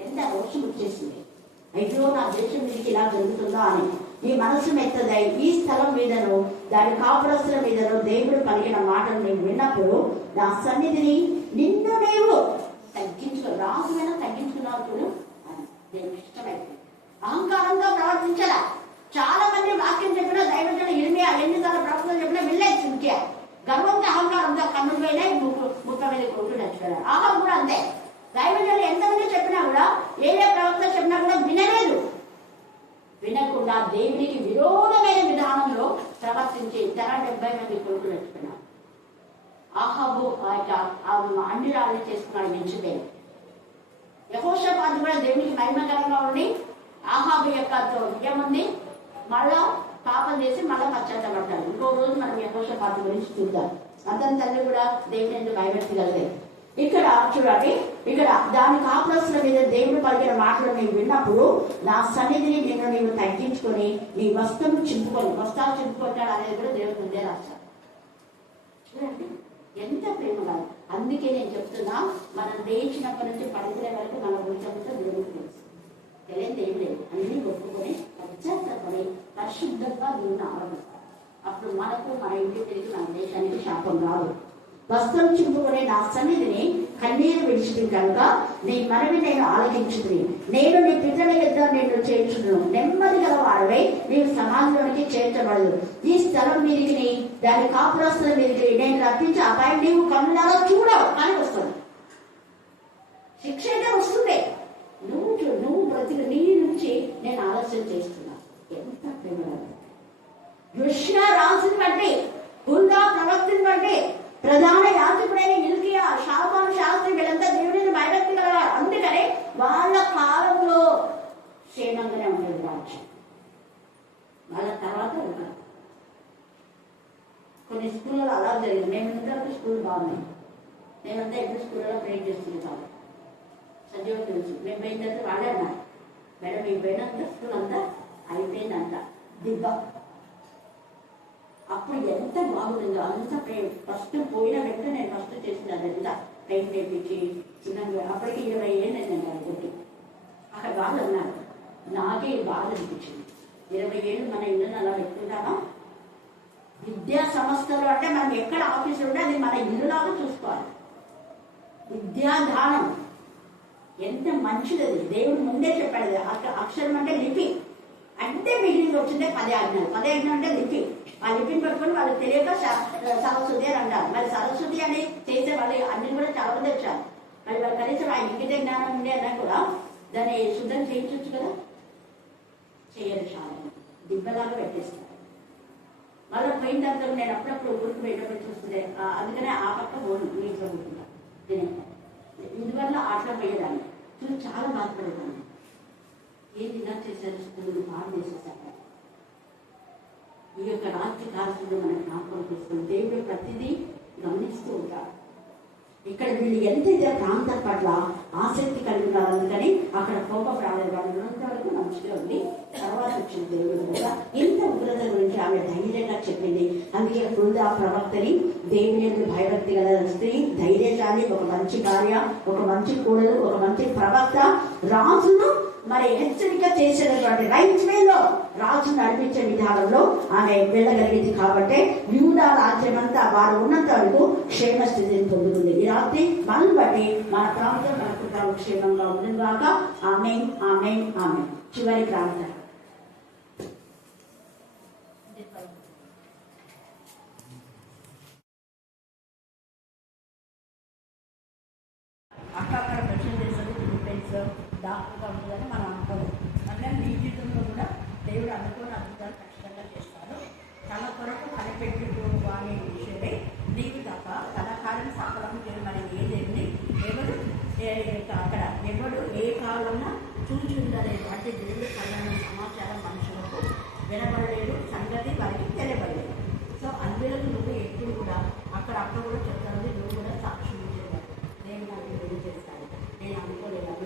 ఎంత రోషం వచ్చేసింది, అయ్యో నా దేశం మీదకి ఇలా జరుగుతుందా అని. నీ మనసు మెత్తదై ఈ స్థలం మీదను దాని కాపురస్తుల మీదను దేవుడు పలికిన మాటలు నేను విన్నప్పుడు నా సన్నిధిని నిన్ను నీవు తగ్గించుకో. రాజుమైనా తగ్గించుకున్నప్పుడు దేవునికి ఇష్టమైంది. అహంకారంగా ప్రవర్తించాల. చాలా మంది వాక్యం చెప్పినా, దైవజనుడు ఇర్మియా 8 ప్రవక్తలు చెప్పినా వినలేదు. సింకియా గర్వంతో అహంకారంతో కన్నులు పోయినాయి, ముఖ మీద కొట్టు నచ్చుకున్నాడు. ఆహం కూడా అంతే. దైవజనులు ఎంతమంది చెప్పినా కూడా, ఏ ప్రవక్త చెప్పినా కూడా వినలేదు. వినకుండా దేవునికి విరోధమైన విధానంలో ప్రవర్తించి 70 మంది కొడుకులు నచ్చుకున్నారు. ఆహాబు అన్ని రాళ్ళు చేసుకున్నాడు ఎంచుకొని. యెహోషాపాతు కూడా దేవునికి మహిమకరంగా ఉండి ఆహాబు యొక్క ఏముంది, మళ్ళా పాపం చేసి మళ్ళా పశ్చాత్తపడ్డాడు. ఇంకో రోజు మనం యెహోషాపాతు గురించి చూద్దాం. అతని తల్లి కూడా దేవుని ఎందుకు భయపెట్టగలదే. ఇక్కడ చూడండి, ఇక్కడ దాని కాపురస్తుల మీద దేవుడు పలికిన మాటలు నేను విన్నప్పుడు నా సన్నిధిని నిన్ను నీవు తగ్గించుకొని నీ వస్త్రం చింపుకొని. వస్త్రాలు చింపుకుంటాడు అనేది కూడా దేవుడు ముందే రాశాడు. చూడండి ఎంత ప్రేమ కాదు. అందుకే నేను చెప్తున్నా, మనం లేచినప్పటి నుంచి పడితే వరకు మన ఉద్యమంతో దేవుడికి తెలుసు. తెలియదు ఏం లేదు. అన్ని ఒప్పుకొని పశ్చాత్తపడి పరిశుద్ధంగా దేవుని ఆరంభిస్తాం. అప్పుడు మనకు, మన ఇంటి తిరిగి మన దేశానికి శాపం రాదు. వస్త్రం చింపుకునే నా సన్నిధిని కన్నీరు విడిచితి కనుక నీ మనవి నేను ఆలకించుకుని నేను నీ పిల్లల యొద్ద నేను చేర్చును. నెమ్మది గల వాడవై నీవు సమాజంలోనికి చేర్చబడదు. ఈ స్థలం మీదికి దాని కాపురస్తుల మీదికి నేను రప్పించి అపాయం నీవు కన్నులారా చూడవు అని వస్తుంది. శిక్ష అయితే వస్తుంది. నువ్వు బ్రతికి నీ నుంచి నేను ఆలస్యం చేస్తున్నా. ఎంత ప్రేమ. యోషియా రాజుని బట్టి, హుల్దా ప్రవక్తని బట్టి, ప్రధాన యాజకుడైన హిల్కీయా, షాఫాను శాస్త్రి వీళ్ళంతా దేవుడిని భయభక్తి కలవారు. అందుకని వాళ్ళ కాలంలో క్షేమంగానే ఉండేది రాజ్యం. వాళ్ళ తర్వాత కొన్ని స్కూళ్ళలో అలా జరిగింది. మేము ఇంతవరకు స్కూల్ బాగున్నాయి. మేమంతా ఎప్పుడు స్కూళ్ళలో ప్రేర్ చేస్తుంటాము. సజీవం తెలుసు. మేము పోయిన తర్వాత వాళ్ళే అన్నారు, మేడం మేము పోయినంత స్కూల్ అంతా అయిపోయిందంట దిబ్బ. అప్పుడు ఎంత బాగుంటుందో అంత ఫస్ట్ పోయిన వెంటనే నేను ఫస్ట్ చేసింది అదంతా పెయింట్ వేయించి చిన్నగా. అప్పటికి 20 ఏళ్ళు నేను అనుకుంటే అక్కడ వాళ్ళు అన్నారు. నాకే బాధ అనిపించింది. 20 ఏళ్ళు మన ఇళ్ళని అలా పెట్టుకుంటామా? విద్యా సంస్థలు అంటే మనం ఎక్కడ ఆఫీసులు ఉంటే అది మన ఇల్లులాగా చూసుకోవాలి. విద్యాదానం ఎంత మంచిది. అది దేవుడు ముందే చెప్పాడు. అక్షరం అంటే లిపి అంటే మిగిలింది వచ్చిందే 10 ఆజ్ఞలు. 10 ఆజ్ఞలు అంటే లిపి. ఆ లిపిని పట్టుకొని వాళ్ళకి తెలియక సరస్వతి అని అంటారు. మరి సరస్వతి అని చేసే వాళ్ళు అన్ని కూడా చాలా మంది వచ్చారు. మరి వాళ్ళు కనీసం ఆ ఇంగిత జ్ఞానం ఉండే అన్నా కూడా దాన్ని శుద్ధం చేయించవచ్చు కదా. చేయరు. చాలా దిబ్బలాగా పెట్టేస్తారు. మళ్ళీ పోయిన తర్వాత నేను అప్పుడప్పుడు ఊరికి వెళ్ళినప్పుడు చూస్తుండే. అందుకనే ఆ పక్క పోను నీటిలో ఉంటుందా ఇందువల్ల ఆటలో పోయేదాన్ని చూసి చాలా బాధపడేదాన్ని. ఏం ఇలా చేశారు, స్కూల్ బాగా చేసేసారు. ఈ యొక్క రాత్రి కాలంలో మనం జ్ఞాపకం చేసుకుని దేవుడు ప్రతిదీ గమనిస్తూ ఉంటాడు. ఇక్కడ వీళ్ళు ఎంతైతే ప్రాంతం పట్ల ఆసక్తి కలిగి ఉన్నారు. అందుకని అక్కడ కోపం రాలేదు. వాళ్ళు ఉన్నంత వరకు మంచిగా ఉంది. తర్వాత వచ్చిన దేవుడు కూడా ఇంత ఉగ్రత గురించి ఆమె ధైర్యంగా చెప్పింది. అందుకే హుల్దా ప్రవక్తని దేవుని యొక్క భయభక్తి గల స్త్రీ, ధైర్యశాలి, ఒక మంచి భార్య, ఒక మంచి కూడలు, ఒక మంచి ప్రవక్త, రాజును మరి హెచ్చరిక చేసేటటువంటి రైట్ వేలో రాజు నడిపించే విధానం కాలంలో ఆమె వెళ్ళగలిగింది. కాబట్టి యూదా రాజ్యం అంతా వారు ఉన్నంత వరకు క్షేమ స్థితిని పొందుతుంది. ఈ రాత్రి మనల్ని బట్టి మన ప్రాంతం మన కుటుంబాలు క్షేమంగా ఉంటుంది కాక. ఆమేన్, ఆమేన్, ఆమేన్. చివరి ప్రాంతం అక్కడ ప్రశ్న చేసేది డిపెండ్స్ డాక్టర్గా ఉంటుందని మనం అనుకోము. అట్లా నీ జీవితంలో కూడా దేవుడు అనుకోని అద్భుతాలు ఖచ్చితంగా చేస్తాడు. తన కొరకు కనిపెట్టుకో అనే విషయమే నీకు తప్ప తన కార్యం సఫలం చేయమని ఏ దేవుని ఎవరు అక్కడ ఎవడు ఏ కాలంలో చూచుందలేదు. అంటే దేవుడు కళ్ళని సమాచారం మనుషులకు వినబడలేదు, సంగతి వారికి తెలియబడలేదు. సో అందులో నువ్వు ఎప్పుడు కూడా అక్కడ కూడా చెప్తాను, నువ్వు కూడా సాక్షి చేయాలి. నేను నాకు చేస్తాను, నేను అనుకోలేదు.